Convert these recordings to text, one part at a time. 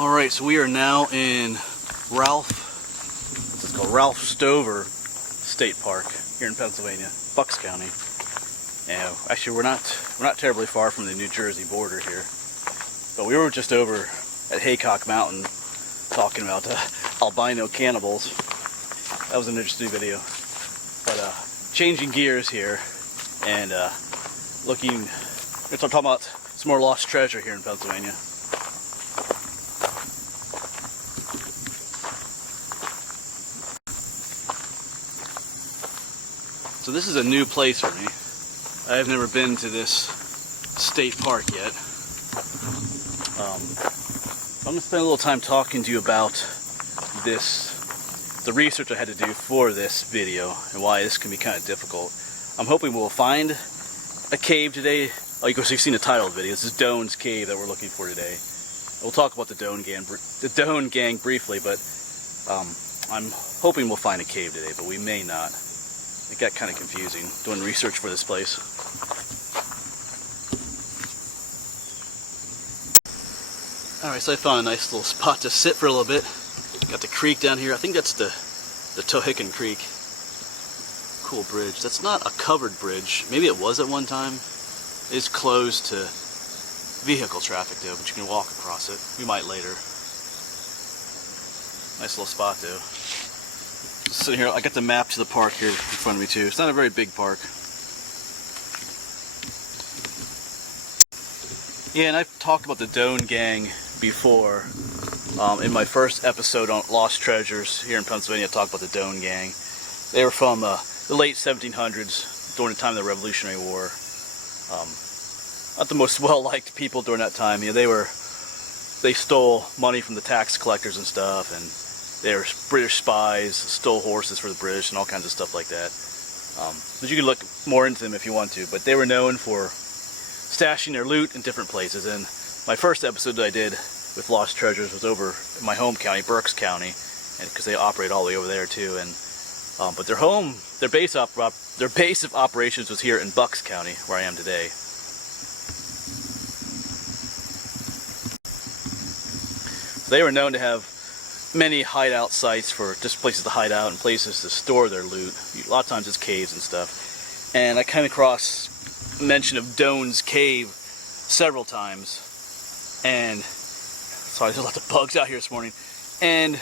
Alright, so we are now in Ralph Stover State Park here in Pennsylvania, Bucks County. And actually we're not terribly far from the New Jersey border here. But we were just over at Haycock Mountain talking about albino cannibals. That was an interesting video. But changing gears here and talking about some more lost treasure here in Pennsylvania. So this is a new place for me. I have never been to this state park yet. I'm going to spend a little time talking to you about the research I had to do for this video and why this can be kind of difficult. I'm hoping we'll find a cave today. Oh, of course, you've seen the title of the video. This is Doan's Cave that we're looking for today. We'll talk about the Doan Gang briefly, but I'm hoping we'll find a cave today, but we may not. It got kind of confusing doing research for this place. Alright, so I found a nice little spot to sit for a little bit. Got the creek down here. I think that's the Tohickon Creek. Cool bridge. That's not a covered bridge. Maybe it was at one time. It is closed to vehicle traffic though, but you can walk across it. We might later. Nice little spot though. Just sitting here, I got the map to the park here in front of me too. It's not a very big park. Yeah, and I've talked about the Doan Gang before. In my first episode on Lost Treasures here in Pennsylvania, I talked about the Doan Gang. They were from the late 1700s, during the time of the Revolutionary War. Not the most well-liked people during that time. You know, they stole money from the tax collectors and stuff, and they were British spies, stole horses for the British, and all kinds of stuff like that. But you can look more into them if you want to. But they were known for stashing their loot in different places. And my first episode that I did with Lost Treasures was over in my home county, Berks County, and because they operate all the way over there too. And but their base of operations was here in Bucks County, where I am today. So they were known to have many hideout sites for just places to hide out and places to store their loot. A lot of times it's caves and stuff. And I came across mention of Doan's Cave several times. And sorry, there's lots of bugs out here this morning. And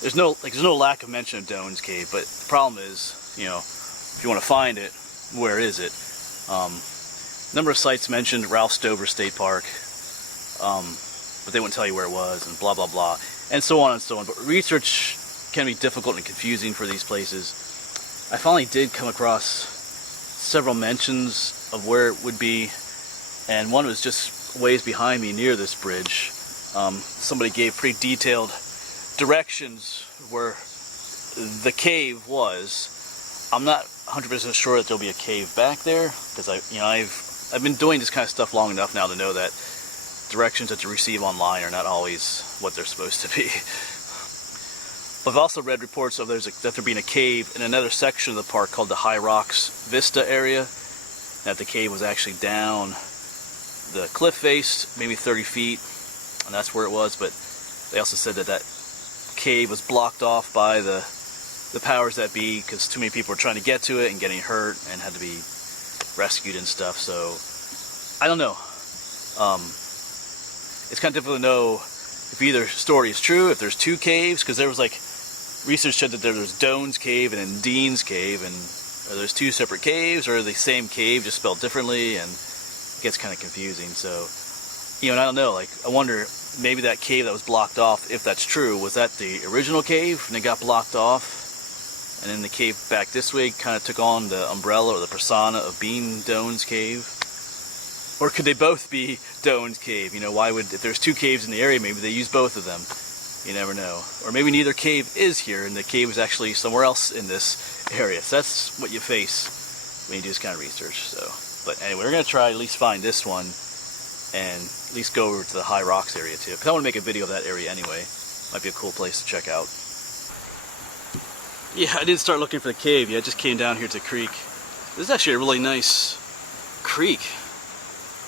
there's no lack of mention of Doan's Cave, but the problem is, you know, if you want to find it, where is it? Number of sites mentioned Ralph Stover State Park, but they wouldn't tell you where it was, and blah blah blah, and so on and so on. But research can be difficult and confusing for these places. I finally did come across several mentions of where it would be, and one was just ways behind me near this bridge. Somebody gave pretty detailed directions where the cave was. I'm not 100% sure that there'll be a cave back there, because I've been doing this kind of stuff long enough now to know that directions that you receive online are not always what they're supposed to be. But I've also read reports of that there being a cave in another section of the park called the Rocks Vista area, that the cave was actually down the cliff face, maybe 30 feet, and that's where it was. But they also said that cave was blocked off by the powers that be, because too many people were trying to get to it and getting hurt and had to be rescued and stuff. So I don't know. It's kind of difficult to know if either story is true, if there's two caves, because there was research said that there was Doan's Cave and then Dean's Cave, and are those two separate caves, or are they the same cave just spelled differently? And it gets kind of confusing. So, you know, and I don't know, I wonder, maybe that cave that was blocked off, if that's true, was that the original cave and it got blocked off, and then the cave back this way kind of took on the umbrella or the persona of being Doan's Cave? Or could they both be Doan's Cave? You know, if there's two caves in the area, maybe they use both of them. You never know. Or maybe neither cave is here and the cave is actually somewhere else in this area. So that's what you face when you do this kind of research. So, but anyway, we're going to try at least find this one and at least go over to the High Rocks area too. Because I want to make a video of that area anyway. Might be a cool place to check out. Yeah, I did start looking for the cave. Yeah, I just came down here to the creek. This is actually a really nice creek.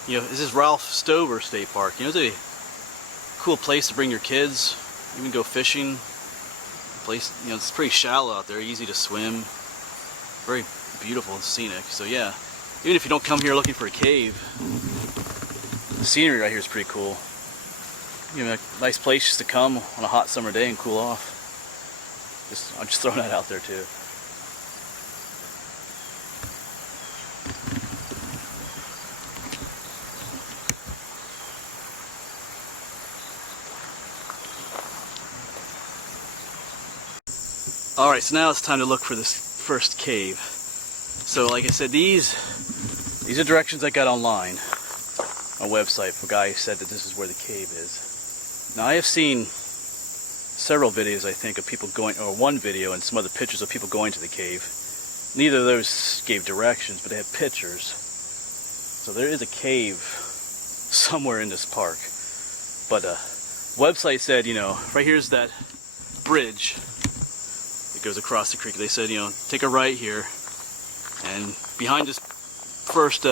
You know, this is Ralph Stover State Park. You know, it's a cool place to bring your kids, even go fishing. Place, you know, it's pretty shallow out there, easy to swim, very beautiful and scenic. So yeah, even if you don't come here looking for a cave, the scenery right here is pretty cool. You know, a nice place just to come on a hot summer day and cool off. I'm just throwing that out there too. Alright, so now it's time to look for this first cave. So like I said, these are directions I got online, a website for a guy who said that this is where the cave is. Now I have seen several videos, I think, of people going, or one video and some other pictures of people going to the cave. Neither of those gave directions, but they had pictures. So there is a cave somewhere in this park. But website said, you know, right here's that bridge that goes across the creek. They said, you know, take a right here, and behind this first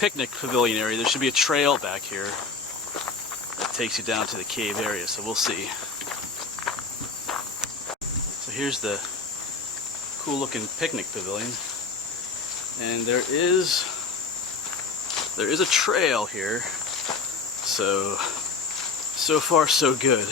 picnic pavilion area, there should be a trail back here that takes you down to the cave area. So we'll see. So here's the cool looking picnic pavilion, and there is a trail here. So far so good.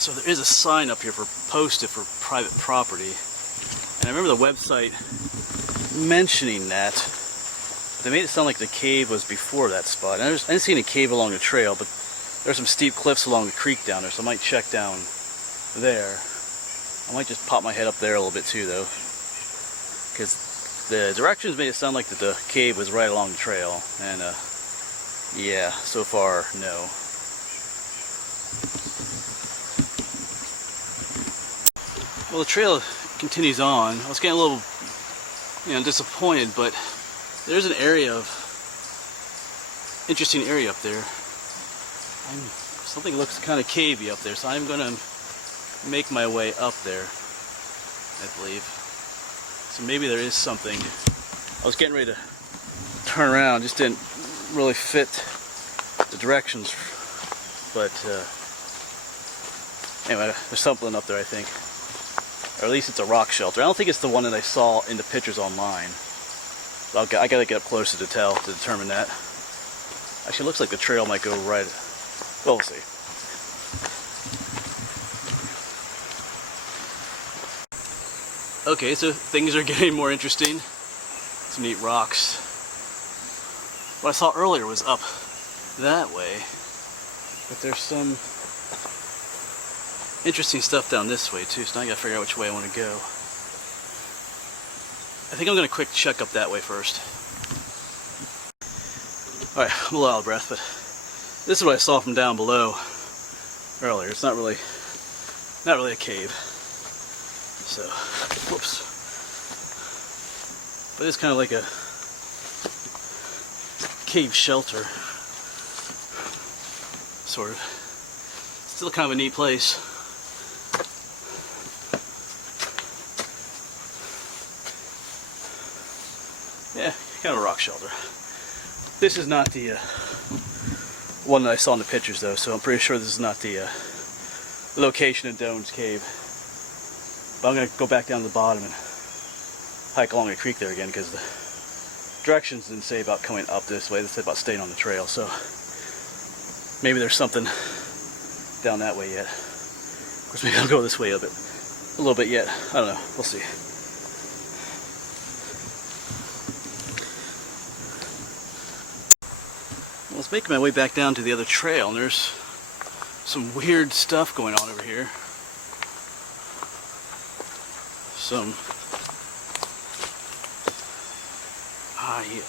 So there is a sign up here posted for private property, and I remember the website mentioning that. They made it sound like the cave was before that spot. And I didn't see any cave along the trail, but there's some steep cliffs along the creek down there, so I might check down there. I might just pop my head up there a little bit too, though, because the directions made it sound like that the cave was right along the trail, and yeah, so far no. Well, the trail continues on. I was getting a little, disappointed, but there's an area of interesting area up there. Something looks kind of cavey up there, so I'm going to make my way up there, I believe. So maybe there is something. I was getting ready to turn around, just didn't really fit the directions, but anyway, there's something up there, I think. Or at least it's a rock shelter. I don't think it's the one that I saw in the pictures online. I gotta get up closer to determine that. Actually, it looks like the trail might go right. Well, we'll see. Okay, so things are getting more interesting. Some neat rocks. What I saw earlier was up that way, but there's some interesting stuff down this way too, so now I gotta figure out which way I want to go. I think I'm gonna quick check up that way first. Alright, I'm a little out of breath, but this is what I saw from down below earlier. It's not really a cave. So, whoops. But it's kind of like a cave shelter, sort of. Still kind of a neat place. Yeah, kind of a rock shelter. This is not the one that I saw in the pictures, though, so I'm pretty sure this is not the location of Doan's cave. But I'm going to go back down to the bottom and hike along the creek there again, because the directions didn't say about coming up this way. They said about staying on the trail, so maybe there's something down that way yet. Of course, maybe I'll go this way a little bit yet. I don't know. We'll see. I was making my way back down to the other trail, and there's some weird stuff going on over here.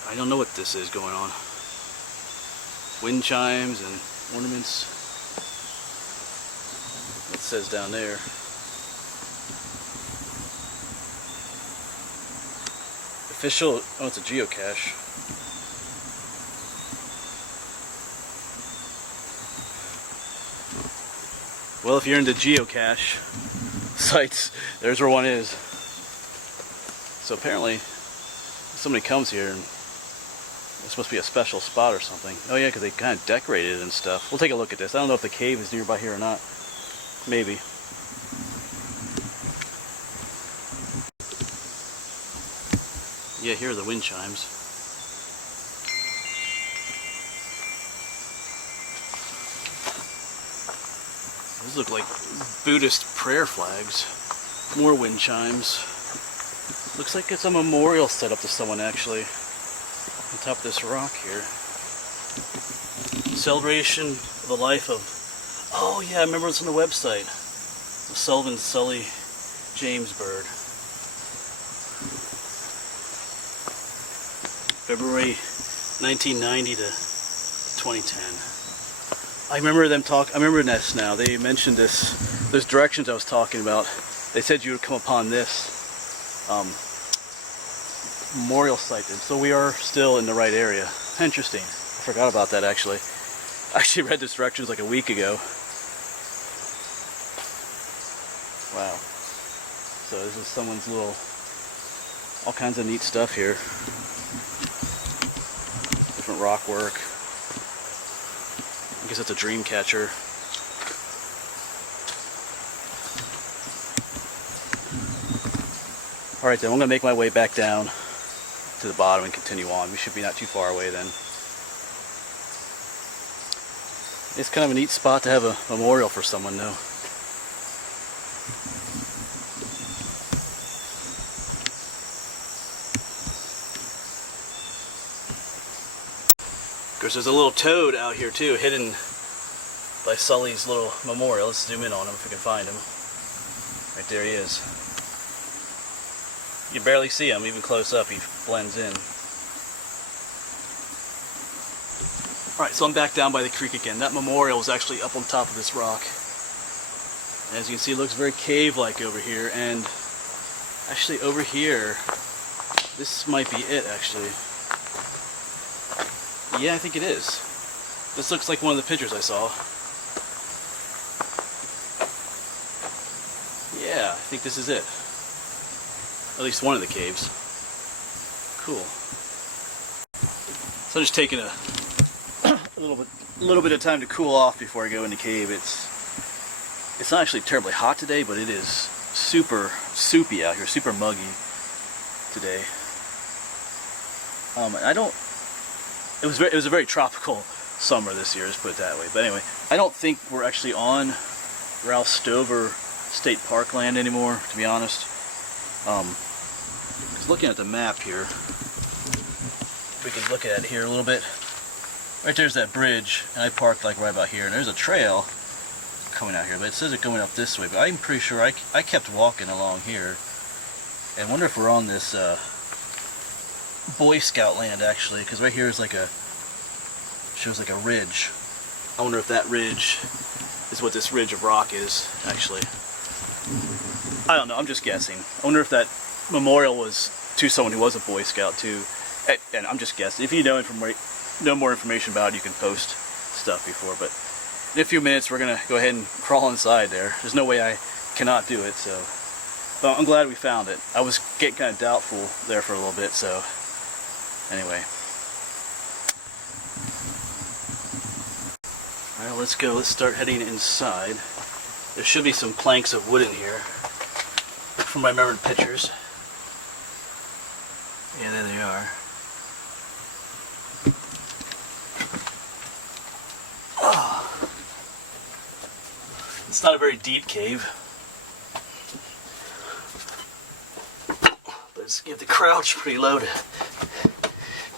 I don't know what this is going on. Wind chimes and ornaments. It says down there. The official. Oh, it's a geocache. Well, if you're into geocache sites, there's where one is. So apparently, somebody comes here and it's supposed to be a special spot or something. Oh yeah, because they kind of decorated it and stuff. We'll take a look at this. I don't know if the cave is nearby here or not. Maybe. Yeah, here are the wind chimes. These look like Buddhist prayer flags. More wind chimes. Looks like it's a memorial set up to someone actually. On top of this rock here. Celebration of the life of... Oh yeah, I remember it's on the website. The Sullivan Sully James Bird. February 1990 to 2010. I remember them I remember this now. They mentioned this, those directions I was talking about. They said you would come upon this memorial site. So we are still in the right area. Interesting. I forgot about that actually. I actually read those directions like a week ago. Wow. So this is someone's little, all kinds of neat stuff here. Different rock work. I guess it's a dream catcher. Alright then, I'm going to make my way back down to the bottom and continue on. We should be not too far away then. It's kind of a neat spot to have a memorial for someone though. Of course, there's a little toad out here too, hidden by Sully's little memorial. Let's zoom in on him if we can find him. Right there he is. You can barely see him, even close up, he blends in. Alright, so I'm back down by the creek again. That memorial was actually up on top of this rock. And as you can see, it looks very cave-like over here, and actually over here, this might be it actually. Yeah, I think it is. This looks like one of the pictures I saw. Yeah, I think this is it. At least one of the caves. Cool. So I'm just taking a little bit of time to cool off before I go in the cave. It's not actually terribly hot today, but it is super soupy out here, super muggy today. It was a very tropical summer this year, let's put it that way. But anyway, I don't think we're actually on Ralph Stover State Park land anymore, to be honest. Just looking at the map here, we can look at it here a little bit. Right there's that bridge, and I parked like right about here, and there's a trail coming out here, but it says it's going up this way, but I'm pretty sure I kept walking along here, and I wonder if we're on this Boy Scout land actually, because right here is like shows like a ridge. I wonder if that ridge is what this ridge of rock is actually. I don't know, I'm just guessing. I wonder if that memorial was to someone who was a Boy Scout too, and I'm just guessing. If you know more information about it, you can post stuff before, but in a few minutes we're gonna go ahead and crawl inside there. There's no way I cannot do it, so but I'm glad we found it. I was getting kind of doubtful there for a little bit, so anyway. Alright, let's go. Let's start heading inside. There should be some planks of wood in here from my remembered pictures. Yeah, there they are. Oh. It's not a very deep cave. But you have to crouch pretty low to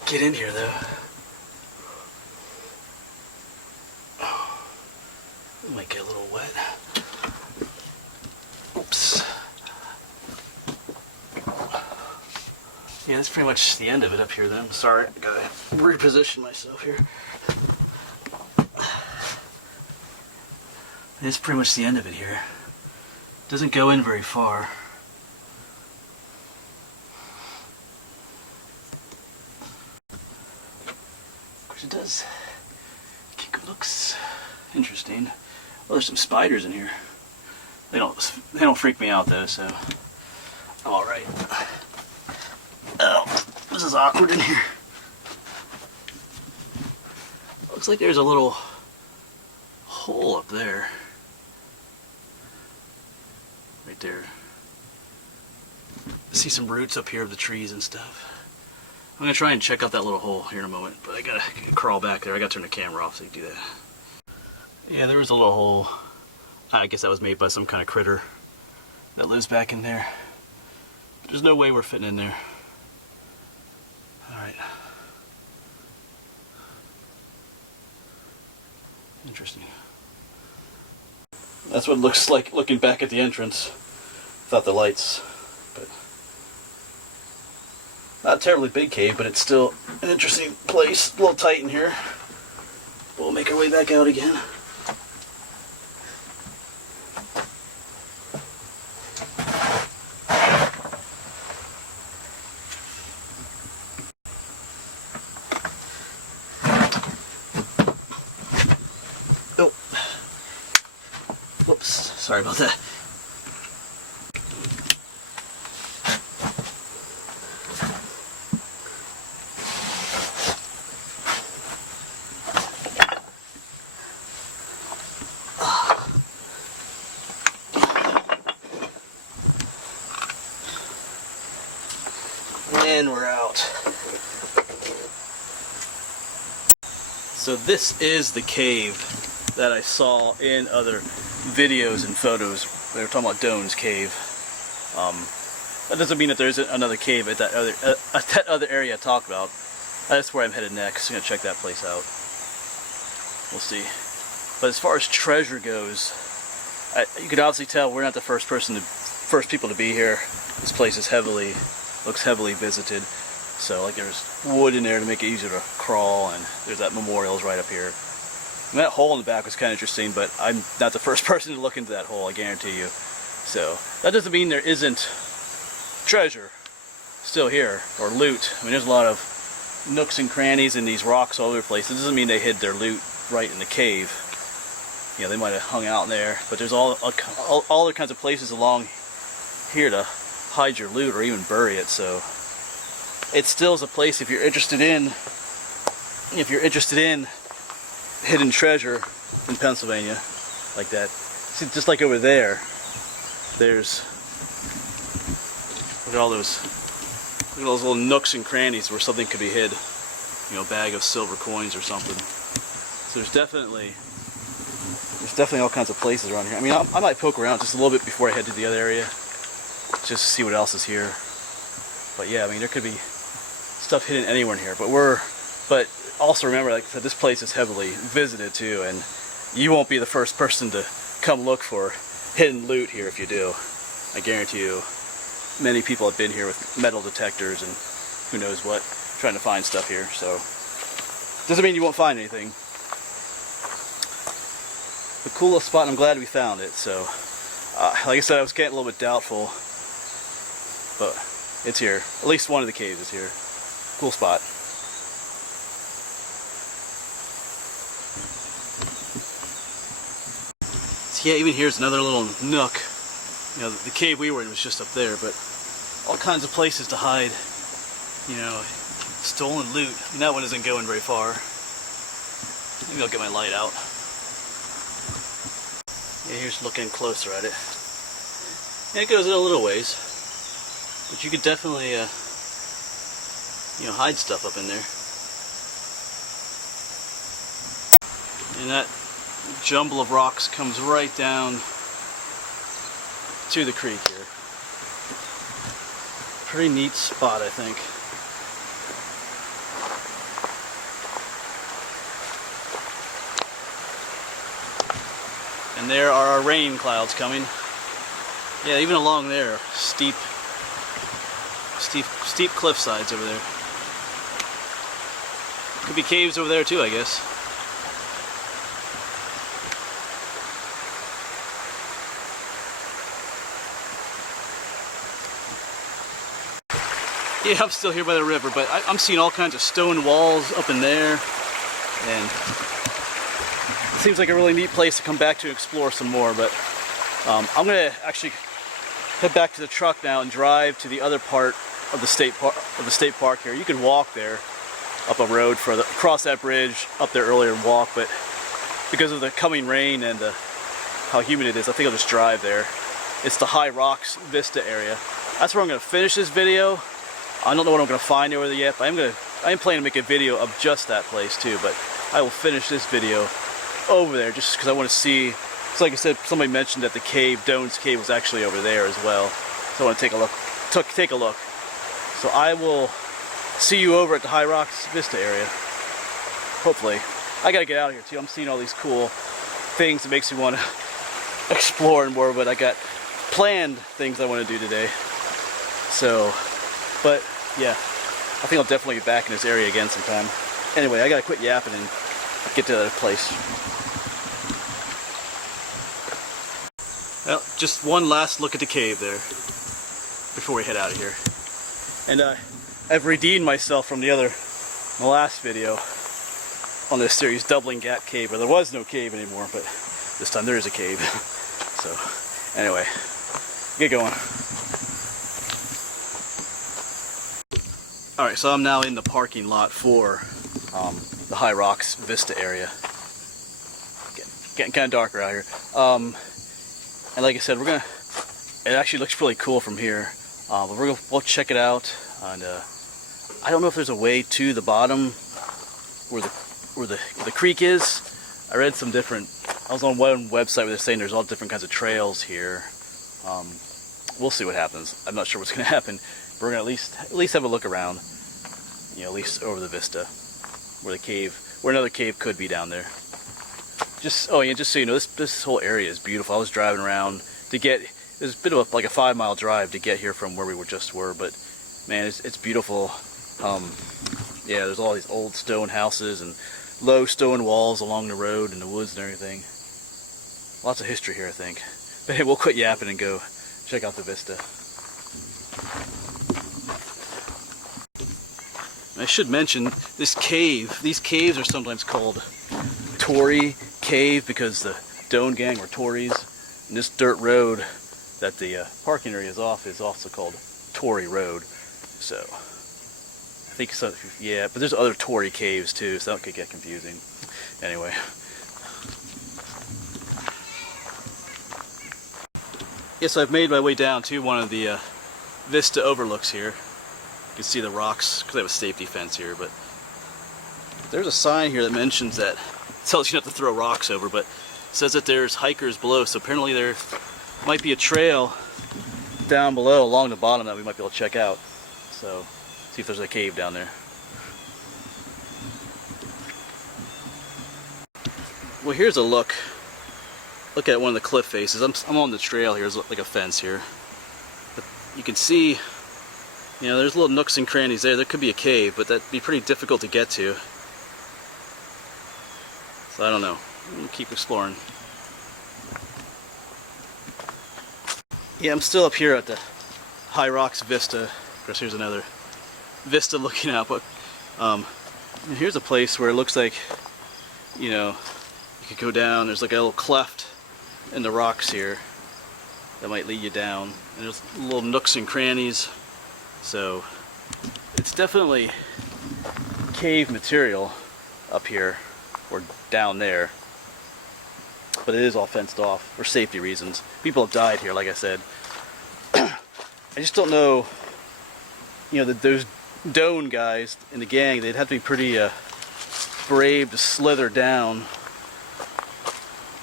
get in here though. It might get a little wet. Oops. Yeah, that's pretty much the end of it up here then. Sorry, I gotta reposition myself here. It's pretty much the end of it here. Doesn't go in very far. It does. It looks interesting. Well, there's some spiders in here. They don't freak me out though, so I'm all right. Oh, this is awkward in here. Looks like there's a little hole up there. Right there. I see some roots up here of the trees and stuff. I'm gonna try and check out that little hole here in a moment, but I gotta crawl back there. I gotta turn the camera off so you can do that. Yeah, there was a little hole. I guess that was made by some kind of critter that lives back in there. There's no way we're fitting in there. Alright. Interesting. That's what it looks like looking back at the entrance without the lights. But not a terribly big cave, but it's still an interesting place. A little tight in here. We'll make our way back out again. Oh. Whoops. Sorry about that. And we're out. So this is the cave that I saw in other videos and photos. They were talking about Doan's cave. That doesn't mean that there isn't another cave at that other area I talked about. That's where I'm headed next. I'm gonna check that place out. We'll see. But as far as treasure goes, you can obviously tell we're not the first people to be here. This place is looks heavily visited. So like there's wood in there to make it easier to crawl, and there's that memorial's right up here. And that hole in the back was kind of interesting, but I'm not the first person to look into that hole, I guarantee you. So that doesn't mean there isn't treasure still here, or loot. I mean, there's a lot of nooks and crannies in these rocks all over the place. It doesn't mean they hid their loot right in the cave. You know, they might have hung out in there, but there's all other kinds of places along here to hide your loot or even bury it. So it still is a place if you're interested in hidden treasure in Pennsylvania like that. See, just like over there, there's look at all those little nooks and crannies where something could be hid. You know, a bag of silver coins or something. So there's definitely all kinds of places around here. I mean, I might poke around just a little bit before I head to the other area, just to see what else is here. But yeah, I mean, there could be stuff hidden anywhere in here. But also remember, like I said, this place is heavily visited too, and you won't be the first person to come look for hidden loot here if you do. I guarantee you, many people have been here with metal detectors and who knows what, trying to find stuff here. So doesn't mean you won't find anything. The coolest spot, and I'm glad we found it. So like I said, I was getting a little bit doubtful, but it's here. At least one of the caves is here. Cool spot. So yeah, even here's another little nook. You know, the cave we were in was just up there, but all kinds of places to hide, you know, stolen loot. And that one isn't going very far. Maybe I'll get my light out. Yeah, here's looking closer at it. Yeah, it goes in a little ways, but you could definitely, you know, hide stuff up in there. And that jumble of rocks comes right down to the creek here. Pretty neat spot, I think. And there are our rain clouds coming. Yeah, even along there, steep cliff sides over there. Could be caves over there too, I guess. Yeah, I'm still here by the river, but I'm seeing all kinds of stone walls up in there. and it seems like a really neat place to come back to explore some more. But I'm gonna actually head back to the truck now and drive to the other part of the state park here. You can walk there up a road further, cross that bridge up there earlier and walk, but because of the coming rain and how humid it is, I think I'll just drive there. It's the high Rocks Vista area. That's where I'm going to finish this video. I don't know what I'm going to find over there yet, but I am planning to make a video of just that place too, but I will finish this video over there just because I want to see. So like I said, somebody mentioned that the cave, Doan's cave, was actually over there as well. So I want to take a look. Take a look. So I will see you over at the High Rocks Vista area. Hopefully. I gotta get out of here too. I'm seeing all these cool things that makes me want to explore more, but I got planned things I want to do today. So, but yeah, I think I'll definitely be back in this area again sometime. Anyway, I gotta quit yapping and get to the other place. Well, just one last look at the cave there before we head out of here. And I've redeemed myself from the last video on this series, Doubling Gap Cave, where there was no cave anymore, but this time there is a cave. So, anyway, get going. Alright, so I'm now in the parking lot for the High Rocks Vista area. Getting kind of darker out here. And like I said, it actually looks really cool from here. But we'll check it out. And I don't know if there's a way to the bottom where the creek is. I read some different. I was on one website where they're saying there's all different kinds of trails here. We'll see what happens. I'm not sure what's going to happen. But we're going to at least have a look around. You know, at least over the vista where another cave could be down there. Just so you know, this whole area is beautiful. I was driving around to get. It's a bit of like a 5-mile drive to get here from where we just were, but man, it's beautiful. Yeah, there's all these old stone houses and low stone walls along the road and the woods and everything. Lots of history here, I think. But hey, we'll quit yapping and go check out the vista. I should mention this cave. These caves are sometimes called Tory Cave because the Doan Gang were Tories, and this dirt road that the parking area is off is also called Tory Road. So I think so. Yeah, but there's other Tory caves too, so that could get confusing. Anyway. Yes, I've made my way down to one of the vista overlooks here. You can see the rocks because they have a safety fence here, but there's a sign here that mentions that it tells you not to throw rocks over, but it says that there's hikers below, so apparently there might be a trail down below along the bottom that we might be able to check out. So, see if there's a cave down there. Well, here's a look. Look at one of the cliff faces. I'm on the trail here. There's like a fence here. But you can see, you know, there's little nooks and crannies there. There could be a cave, but that'd be pretty difficult to get to. So I don't know. We'll keep exploring. Yeah, I'm still up here at the High Rocks Vista. Of course, here's another vista looking out. But here's a place where it looks like, you know, you could go down. There's like a little cleft in the rocks here that might lead you down. And there's little nooks and crannies. So it's definitely cave material up here or down there. But it is all fenced off for safety reasons. People have died here, like I said. I just don't know, you know, that those Doan guys in the gang, they'd have to be pretty brave to slither down.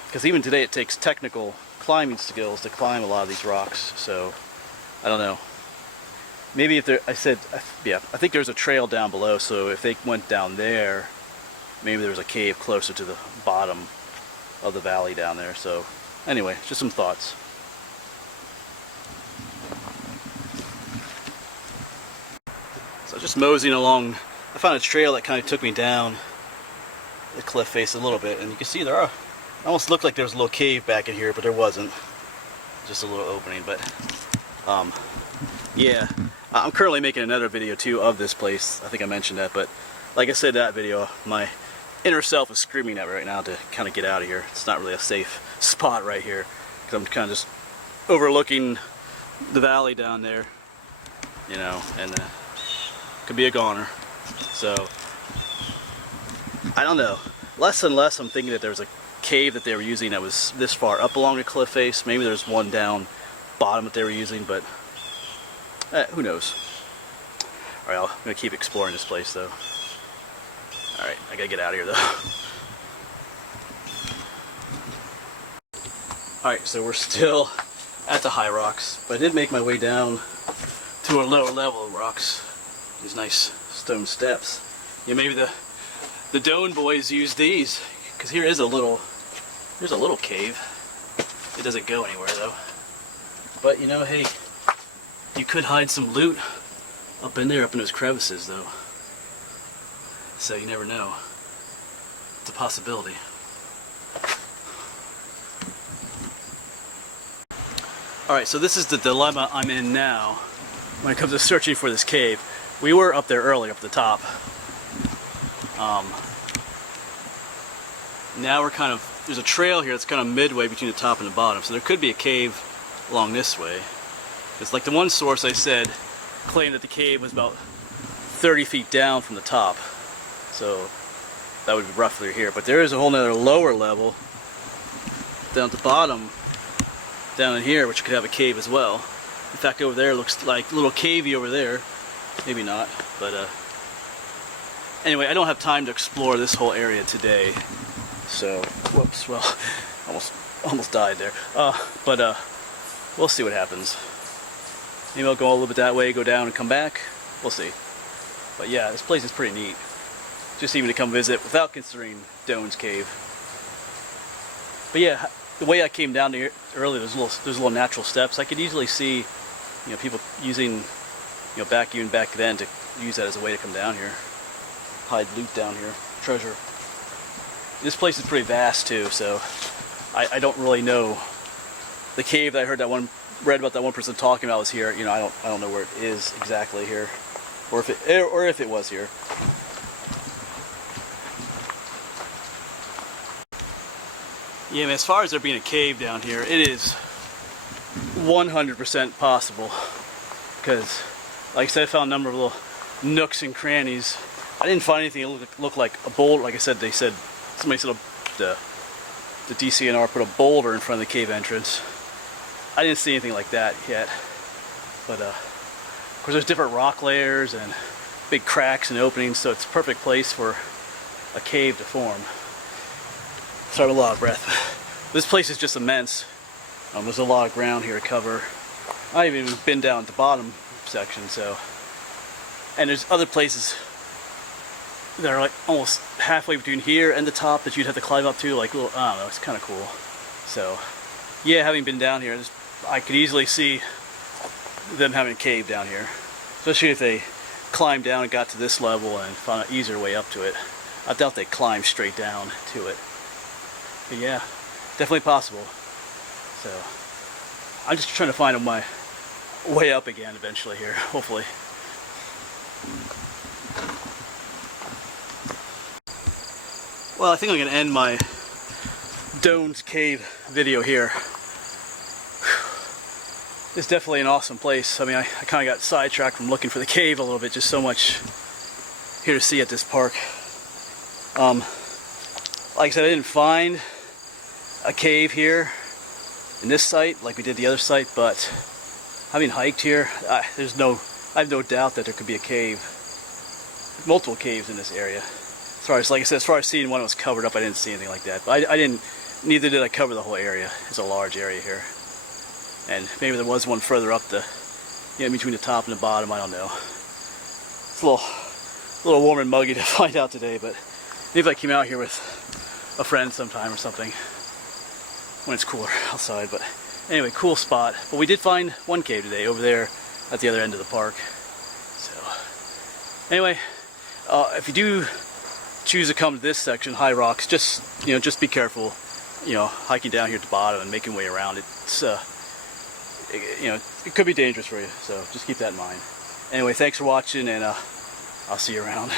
Because even today it takes technical climbing skills to climb a lot of these rocks. So, I don't know. Maybe if there, I think there's a trail down below, so if they went down there, maybe there was a cave closer to the bottom of the valley down there. So anyway, just some thoughts. So just moseying along, I found a trail that kind of took me down the cliff face a little bit, and you can see there are, almost looked like there was a little cave back in here, but there wasn't. Just a little opening. But yeah, I'm currently making another video too of this place. I think I mentioned that, but like I said in that video, my inner self is screaming at me right now to kind of get out of here. It's not really a safe spot right here, because I'm kind of just overlooking the valley down there, you know, and could be a goner. So I don't know. Less and less I'm thinking that there was a cave that they were using that was this far up along the cliff face. Maybe there's one down bottom that they were using, but who knows. Alright, I'm going to keep exploring this place though. Alright, I gotta get out of here though. Alright, so we're still at the high rocks, but I did make my way down to a lower level of rocks. These nice stone steps. Yeah, maybe the Doan boys used these, because here's a little cave. It doesn't go anywhere though. But you know, hey, you could hide some loot up in there, up in those crevices though. So you never know. It's a possibility. Alright, so this is the dilemma I'm in now when it comes to searching for this cave. We were up there early, up at the top. Now we're kind of, there's a trail here that's kind of midway between the top and the bottom, so there could be a cave along this way. It's like the one source I said claimed that the cave was about 30 feet down from the top. So that would be roughly here. But there is a whole nother lower level down at the bottom, down in here, which could have a cave as well. In fact, over there looks like a little cavey over there. Maybe not, but anyway, I don't have time to explore this whole area today. So, whoops, well, almost died there. But we'll see what happens. Maybe I'll go a little bit that way, go down and come back. We'll see. But yeah, this place is pretty neat. Just even to come visit without considering Doan's Cave. But yeah, the way I came down here earlier, there's little natural steps. I could easily see, you know, people using, you know, even back then to use that as a way to come down here. Hide loot down here, treasure. This place is pretty vast too, so I don't really know. The cave that I read about that one person talking about was here. You know, I don't know where it is exactly here, or if it was here. Yeah, man, as far as there being a cave down here, it is 100% possible. Because, like I said, I found a number of little nooks and crannies. I didn't find anything that looked like a boulder. Like I said, somebody said the DCNR put a boulder in front of the cave entrance. I didn't see anything like that yet. But, of course, there's different rock layers and big cracks and openings, so it's a perfect place for a cave to form. Sorry, I'm a lot of breath. This place is just immense. There's a lot of ground here to cover. I haven't even been down at the bottom section, so. And there's other places that are like almost halfway between here and the top that you'd have to climb up to, like little, I don't know, it's kind of cool. So, yeah, having been down here, I could easily see them having a cave down here. Especially if they climbed down and got to this level and found an easier way up to it. I doubt they climbed straight down to it. But yeah, definitely possible. So, I'm just trying to find my way up again eventually here, hopefully. Well, I think I'm going to end my Doan's Cave video here. It's definitely an awesome place. I mean, I kind of got sidetracked from looking for the cave a little bit. Just so much here to see at this park. Like I said, I didn't find a cave here in this site like we did the other site, but having hiked here, I have no doubt that there could be a cave, multiple caves in this area. As far as, like I said, as far as seeing one that was covered up, I didn't see anything like that. But neither did I cover the whole area. It's a large area here. And maybe there was one further up between the top and the bottom, I don't know. It's a little warm and muggy to find out today, but maybe if I came out here with a friend sometime or something when it's cooler outside. But anyway, cool spot. But we did find one cave today over there at the other end of the park. So anyway, if you do choose to come to this section, High Rocks, just be careful, hiking down here at the bottom and making way around it. It's it could be dangerous for you, so just keep that in mind. Anyway, thanks for watching, and I'll see you around.